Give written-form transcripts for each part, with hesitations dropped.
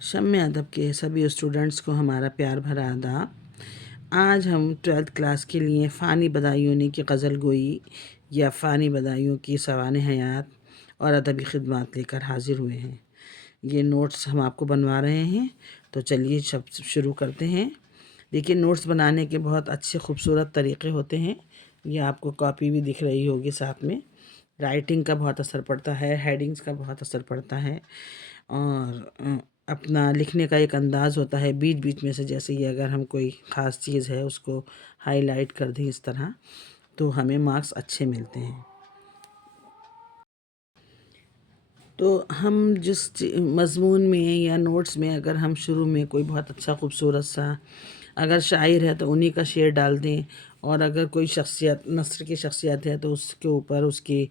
شمع ادب کے سبھی اسٹوڈنٹس کو ہمارا پیار بھرا آداب۔ آج ہم 12th کلاس کے لیے فانی بدایونی کی غزل گوئی یا فانی بدایوں کی سوانح حیات اور ادبی خدمات لے کر حاضر ہوئے ہیں۔ یہ نوٹس ہم آپ کو بنوا رہے ہیں، تو چلیے شروع کرتے ہیں۔ لیکن نوٹس بنانے کے بہت اچھے خوبصورت طریقے ہوتے ہیں۔ یہ آپ کو کاپی بھی دکھ رہی ہوگی ساتھ میں۔ رائٹنگ کا بہت اثر پڑتا ہے، ہیڈنگز کا بہت اثر پڑتا ہے، اور اپنا لکھنے کا ایک انداز ہوتا ہے بیچ بیچ میں سے، جیسے یہ اگر ہم کوئی خاص چیز ہے اس کو ہائی لائٹ کر دیں اس طرح، تو ہمیں مارکس اچھے ملتے ہیں۔ تو ہم جس مضمون میں یا نوٹس میں اگر ہم شروع میں کوئی بہت اچھا خوبصورت سا اگر شاعر ہے تو انہی کا شعر ڈال دیں، اور اگر کوئی شخصیت نثر کی شخصیت ہے تو اس کے اوپر اس کی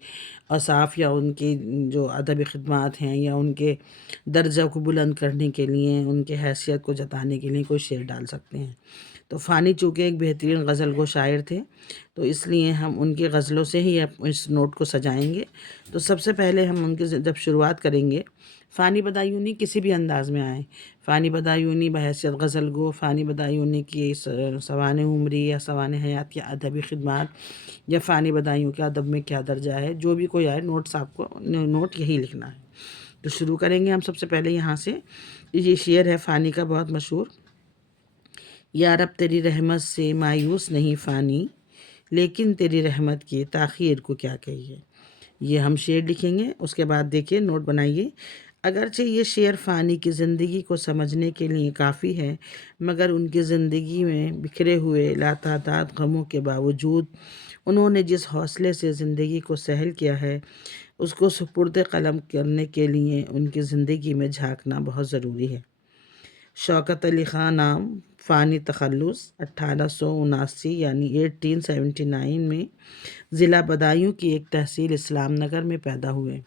اوصاف یا ان کی جو ادبی خدمات ہیں یا ان کے درجہ کو بلند کرنے کے لیے، ان کے حیثیت کو جتانے کے لیے کوئی شعر ڈال سکتے ہیں۔ تو فانی چونکہ ایک بہترین غزل گو شاعر تھے، تو اس لیے ہم ان کی غزلوں سے ہی اس نوٹ کو سجائیں گے۔ تو سب سے پہلے ہم ان کے جب شروعات کریں گے، فانی بدایونی کسی بھی انداز میں آئے، فانی بدایونی بحیثیت غزل گو، فانی بدایونی کی سوانح عمری یا سوانح حیات یا ادبی خدمات، یا فانی بدایوں کے ادب میں کیا درجہ ہے، جو بھی کوئی آئے نوٹس آپ کو نوٹ یہی لکھنا ہے۔ تو شروع کریں گے ہم سب سے پہلے یہاں سے۔ یہ شعر ہے فانی کا بہت مشہور: یا رب تیری رحمت سے مایوس نہیں فانی، لیکن تیری رحمت کی تاخیر کو کیا کہیے۔ یہ ہم شعر لکھیں گے، اس کے بعد دیکھیے نوٹ بنائیے۔ اگرچہ یہ شعر فانی کی زندگی کو سمجھنے کے لیے کافی ہے، مگر ان کی زندگی میں بکھرے ہوئے لاتعداد غموں کے باوجود انہوں نے جس حوصلے سے زندگی کو سہل کیا ہے، اس کو سپرد قلم کرنے کے لیے ان کی زندگی میں جھانکنا بہت ضروری ہے۔ شوکت علی خان نام، فانی تخلص 1879 یعنی 1879 میں ضلع بدایوں کی ایک تحصیل اسلام نگر میں پیدا ہوئے۔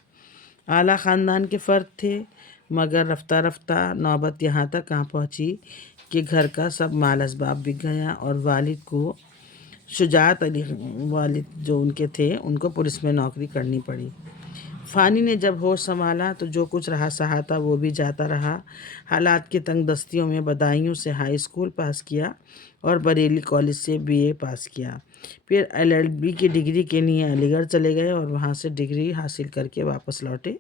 اعلیٰ خاندان کے فرد تھے، مگر رفتہ رفتہ نوبت یہاں تک آ پہنچی کہ گھر کا سب مال اسباب بک گیا، اور والد کو شجاعت علی والد جو ان کے تھے ان کو پولیس میں نوکری کرنی پڑی۔ فانی نے جب ہوش سنبھالا تو جو کچھ رہا سہا تھا وہ بھی جاتا رہا۔ حالات کی تنگ دستیوں میں بدایوں سے ہائی اسکول پاس کیا اور بریلی کالج سے BA پاس کیا۔ پھر LLB کی ڈگری کے لیے علی گڑھ چلے گئے اور وہاں سے ڈگری حاصل کر کے واپس لوٹے،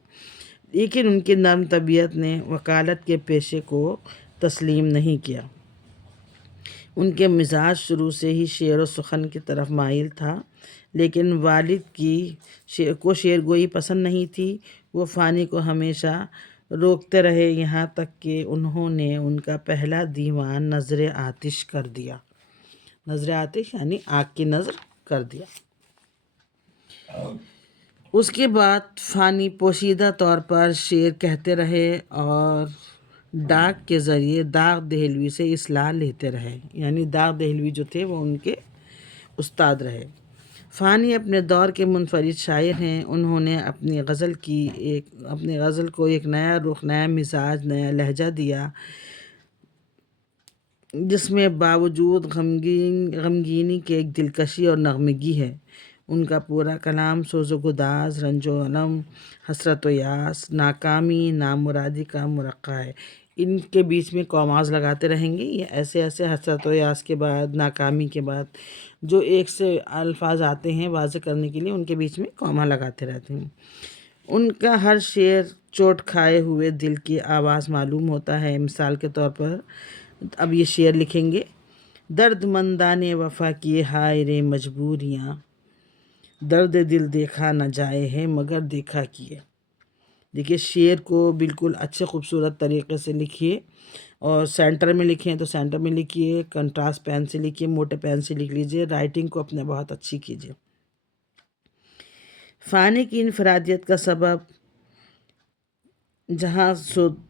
لیکن ان کی نرم طبیعت نے وکالت کے پیشے کو تسلیم نہیں کیا۔ ان کے مزاج شروع سے ہی شعر و سخن کی طرف مائل تھا، لیکن والد کو شعر گوئی پسند نہیں تھی۔ وہ فانی کو ہمیشہ روکتے رہے، یہاں تک کہ انہوں نے ان کا پہلا دیوان نظر آتش کر دیا۔ نظر آتش یعنی آگ کی نظر کر دیا۔ اس کے بعد فانی پوشیدہ طور پر شعر کہتے رہے اور ڈاک کے ذریعے داغ دہلوی سے اصلاح لیتے رہے، یعنی داغ دہلوی جو تھے وہ ان کے استاد رہے۔ فانی اپنے دور کے منفرد شاعر ہیں۔ انہوں نے اپنی غزل کو ایک نیا رخ، نیا مزاج، نیا لہجہ دیا، جس میں باوجود غمگینی کے ایک دلکشی اور نغمگی ہے۔ ان کا پورا کلام سوز و گداز، رنج و الم، حسرت و یاس، ناکامی، نامرادی کا مرقع ہے۔ ان کے بیچ میں کاماز لگاتے رہیں گے، یہ ایسے حسرت و یاس کے بعد، ناکامی کے بعد جو ایک سے الفاظ آتے ہیں واضح کرنے کے لیے، ان کے بیچ میں کاما لگاتے رہتے ہیں۔ ان کا ہر شعر چوٹ کھائے ہوئے دل کی آواز معلوم ہوتا ہے۔ مثال کے طور پر اب یہ شعر لکھیں گے: درد مندان وفا کی ہائے رے مجبوریاں، درد دل دیکھا نہ جائے ہے مگر دیکھا کیے۔ دیکھیے شعر کو بالکل اچھے خوبصورت طریقے سے لکھیے، اور سینٹر میں لکھیں تو سینٹر میں لکھیے، کنٹراسٹ پین سے لکھیے، موٹے پین سے لکھ لیجیے، رائٹنگ کو اپنے بہت اچھی کیجیے۔ فانی کی انفرادیت کا سبب جہاں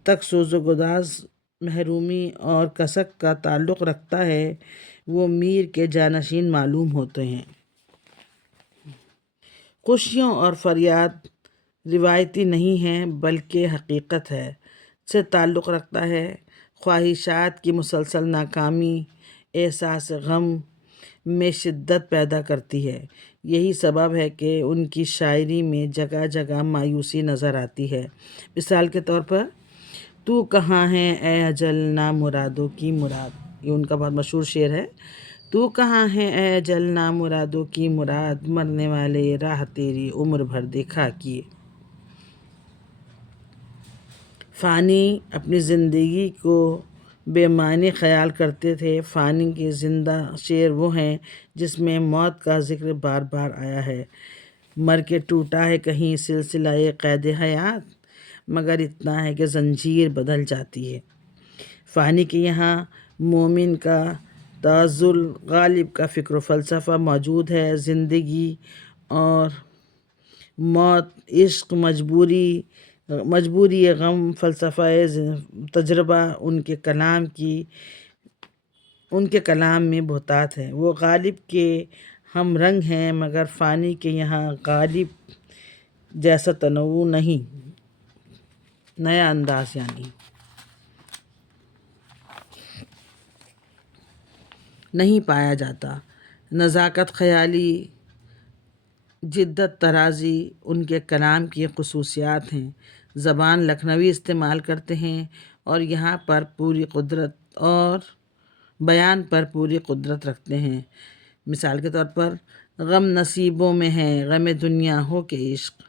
تک سوز و گداز، محرومی اور کسک کا تعلق رکھتا ہے، وہ میر کے جانشین معلوم ہوتے ہیں۔ خوشیوں اور فریاد روایتی نہیں ہیں بلکہ حقیقت ہے، سے تعلق رکھتا ہے۔ خواہشات کی مسلسل ناکامی احساس غم میں شدت پیدا کرتی ہے۔ یہی سبب ہے کہ ان کی شاعری میں جگہ جگہ مایوسی نظر آتی ہے۔ مثال کے طور پر تو کہاں ہے اے اجل نا مرادوں کی مراد، یہ ان کا بہت مشہور شعر ہے۔ تو کہاں ہے اے اجل نا مرادوں کی مراد، مرنے والے راہ تیری عمر بھر دیکھا کیے۔ فانی اپنی زندگی کو بے معنی خیال کرتے تھے۔ فانی کے زندہ شعر وہ ہیں جس میں موت کا ذکر بار بار آیا ہے۔ مر کے ٹوٹا ہے کہیں سلسلہ قید حیات، مگر اتنا ہے کہ زنجیر بدل جاتی ہے۔ فانی کے یہاں مومن کا تعزل، غالب کا فکر و فلسفہ موجود ہے۔ زندگی اور موت، عشق، مجبوری غم، فلسفہ تجربہ ان کے کلام میں بہتات ہے۔ وہ غالب کے ہم رنگ ہیں، مگر فانی کے یہاں غالب جیسا تنوع نہیں، نیا انداز نہیں پایا جاتا۔ نزاکت، خیالی، جدت، ترازی ان کے کلام کی خصوصیات ہیں۔ زبان لکھنوی استعمال کرتے ہیں اور یہاں پر پوری قدرت اور بیان پر پوری قدرت رکھتے ہیں۔ مثال کے طور پر، غم نصیبوں میں ہے غم دنیا ہو کے عشق،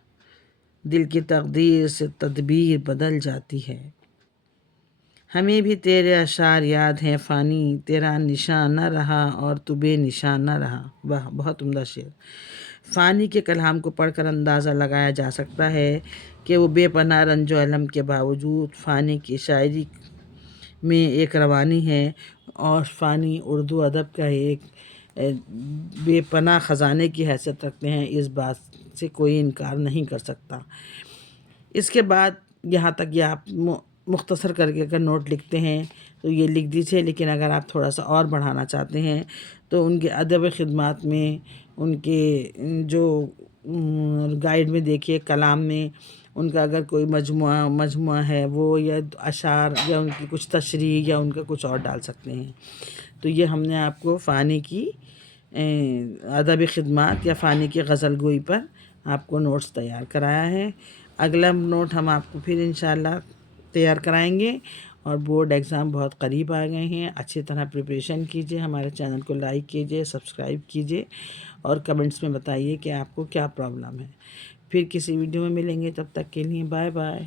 دل کی تقدیر سے تدبیر بدل جاتی ہے۔ ہمیں بھی تیرے اشعار یاد ہیں فانی، تیرا نشان نہ رہا اور تو بے نشان نہ رہا۔ واہ، بہت عمدہ شعر۔ فانی کے کلام کو پڑھ کر اندازہ لگایا جا سکتا ہے کہ وہ بے پناہ رنج و الم کے باوجود فانی کی شاعری میں ایک روانی ہے، اور فانی اردو ادب کا ایک بے پناہ خزانے کی حیثیت رکھتے ہیں، اس بات سے کوئی انکار نہیں کر سکتا۔ اس کے بعد یہاں تک یہ آپ مختصر کر کے اگر نوٹ لکھتے ہیں تو یہ لکھ دیجیے، لیکن اگر آپ تھوڑا سا اور بڑھانا چاہتے ہیں تو ان کے ادب خدمات میں، ان کے جو گائیڈ میں دیکھیے، کلام میں ان کا اگر کوئی مجموعہ ہے وہ، یا اشعار، یا ان کی کچھ تشریح، یا ان کا کچھ اور ڈال سکتے ہیں۔ تو یہ ہم نے آپ کو فانی کی ادبی خدمات یا فانی کی غزل گوئی پر آپ کو نوٹس تیار کرایا ہے۔ اگلا نوٹ ہم آپ کو پھر انشاءاللہ تیار کرائیں گے، اور بورڈ ایگزام بہت قریب آ گئے ہیں۔ اچھی طرح پریپریشن کیجیے، ہمارے چینل کو لائک کیجیے، سبسکرائب کیجیے، اور کمنٹس میں بتائیے کہ آپ کو کیا پرابلم ہے۔ پھر کسی ویڈیو میں ملیں گے، تب تک کے لیے بائے بائے۔